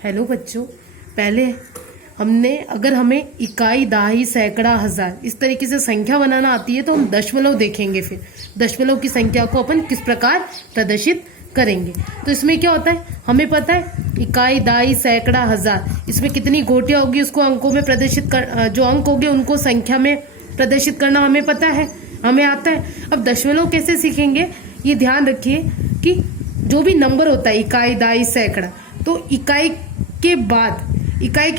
Hello बच्चों, पहले हमने अगर हमें इकाई, दहाई, सैकड़ा, हजार इस तरीके से संख्या बनाना आती है तो हम दशमलव देखेंगे। फिर दशमलव की संख्या को अपन किस प्रकार प्रदर्शित करेंगे। तो इसमें क्या होता है, हमें पता है इकाई, दहाई, सैकड़ा, हजार, इसमें कितनी गोटियां होगी उसको अंकों में प्रदर्शित कर, जो अंक होंगे उनको संख्या में प्रदर्शित करना हमें पता है, हमें आता है। अब दशमलव कैसे सीखेंगे, ये ध्यान रखिए कि जो भी नंबर होता है इकाई, दहाई, सैकड़ा, तो इकाई के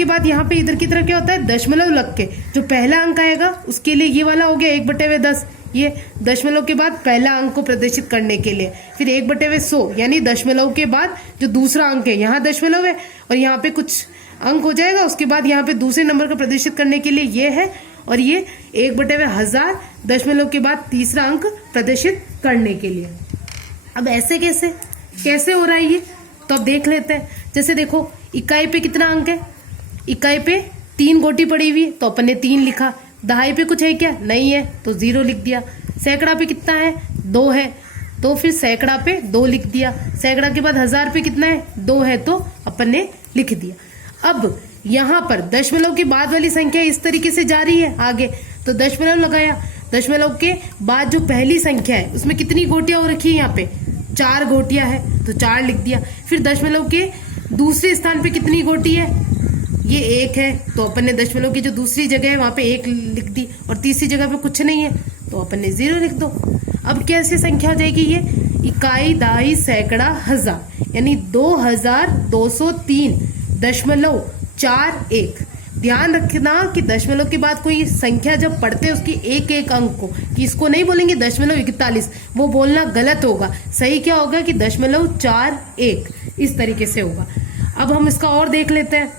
बाद यहाँ पे इधर की तरफ क्या होता है, दशमलव लग के जो पहला अंक आएगा उसके लिए ये वाला हो गया 1/10। ये दशमलव के बाद पहला अंक को प्रदर्शित करने के लिए। फिर 1/100 यानी दशमलव के बाद जो दूसरा अंक है, यहाँ दशमलव है और यहाँ पे कुछ अंक हो जाएगा, उसके बाद यहाँ पे दूसरे नंबर को प्रदर्शित करने के लिए ये है, और ये 1/1000 दशमलव के बाद तीसरा अंक प्रदर्शित करने के लिए। अब ऐसे कैसे हो रहा है ये, तो अब देख लेते हैं। जैसे देखो, इकाई पे कितना अंक है, इकाई पे 3 गोटी पड़ी हुई है तो अपन ने 3 लिखा। दहाई पे कुछ है क्या, नहीं है तो 0 लिख दिया। सैकड़ा पे कितना है, 2 है तो फिर सैकड़ा पे 2 लिख दिया। सैकड़ा के बाद हजार पे कितना है, 2 है तो अपन ने लिख दिया। अब यहाँ पर दशमलव के बाद वाली संख्या इस तरीके से जा रही है आगे, तो दशमलव लगाया। दशमलव के बाद जो पहली संख्या है उसमें कितनी गोटियां हो रखी है, यहाँ पे 4 गोटियां है तो 4 लिख दिया। फिर दशमलव के दूसरे स्थान पे कितनी गोटी है, ये 1 है तो अपन ने दशमलव की जो दूसरी जगह है वहां पे 1 लिख दी, और तीसरी जगह पे कुछ नहीं है तो अपन ने 0 लिख दो। अब कैसे संख्या हो जाएगी ये, इकाई, दहाई, सैकड़ा, हजार, यानी 2203.41। ध्यान रखना कि दशमलव के बाद कोई संख्या जब पढ़ते हैं उसकी एक एक अंक को, कि इसको नहीं बोलेंगे 0.41, वो बोलना गलत होगा। सही क्या होगा कि 0.41 इस तरीके से होगा। अब हम इसका और देख लेते हैं।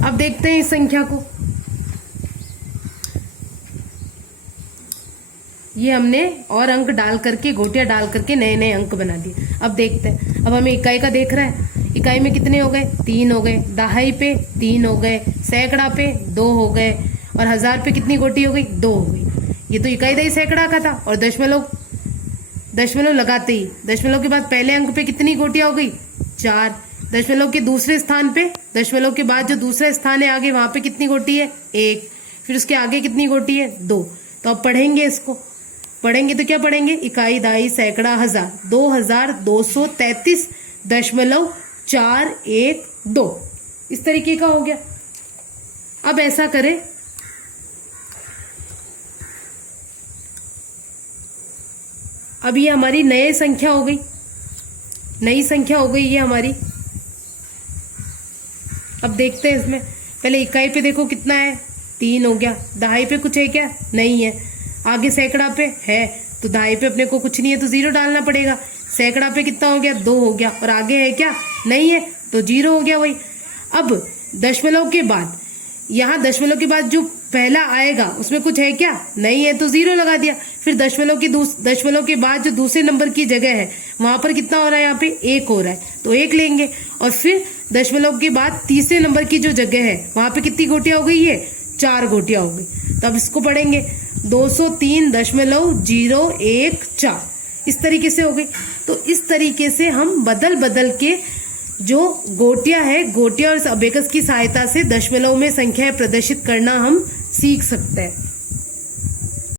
अब देखते हैं इस संख्या को, ये हमने और अंक डाल करके, गोटियां डाल करके नए नए अंक बना दिए। अब देखते हैं, अब हमें इकाई का देख रहा है, इकाई में कितने हो गए, 3 हो गए। दहाई पे 3 हो गए, सैकड़ा पे 2 हो गए, और हजार पे कितनी गोटी हो गई, 2 हो गई। ये तो इकाई, दहाई, सैकड़ा का था। और दशमलव लगाते ही दशमलव के बाद पहले अंक पे कितनी गोटियां हो गई, 4। दशमलव के दूसरे स्थान पे, दशमलव के बाद जो दूसरा स्थान है आगे, वहां पे कितनी गोटी है, 1। फिर उसके आगे कितनी गोटी है, 2। तो अब पढ़ेंगे इसको, पढ़ेंगे तो क्या पढ़ेंगे, इकाई, दहाई, सैकड़ा, हजार, 2233.412 इस तरीके का हो गया। अब ऐसा करें, अब ये हमारी नई संख्या हो गई, नई संख्या हो गई ये हमारी। अब देखते हैं इसमें, पहले इकाई पे देखो कितना है, 3 हो गया। दहाई पे कुछ है क्या, नहीं है। आगे सैकड़ा पे है तो दहाई पे अपने को कुछ नहीं है तो 0 डालना पड़ेगा। सैकड़ा पे कितना हो गया, 2 हो गया, और आगे है क्या, नहीं है तो 0 हो गया वही। अब दशमलव के बाद, यहाँ दशमलव के बाद जो पहला आएगा उसमें कुछ है क्या, नहीं है तो 0 लगा दिया। फिर दशमलव के बाद जो दूसरे नंबर की जगह है वहां पर कितना हो रहा है, यहाँ पे 1 हो रहा है तो 1 लेंगे। और फिर दशमलव के बाद तीसरे नंबर की जो जगह है वहां पे कितनी गोटियां हो गई है, 4 गोटियां हो गई। तो अब इसको पढ़ेंगे 203.014 इस तरीके से हो गई। तो इस तरीके से हम बदल के जो गोटियां है, गोटियां और अबेकस की सहायता से दशमलव में संख्याएं प्रदर्शित करना हम सीख सकते हैं।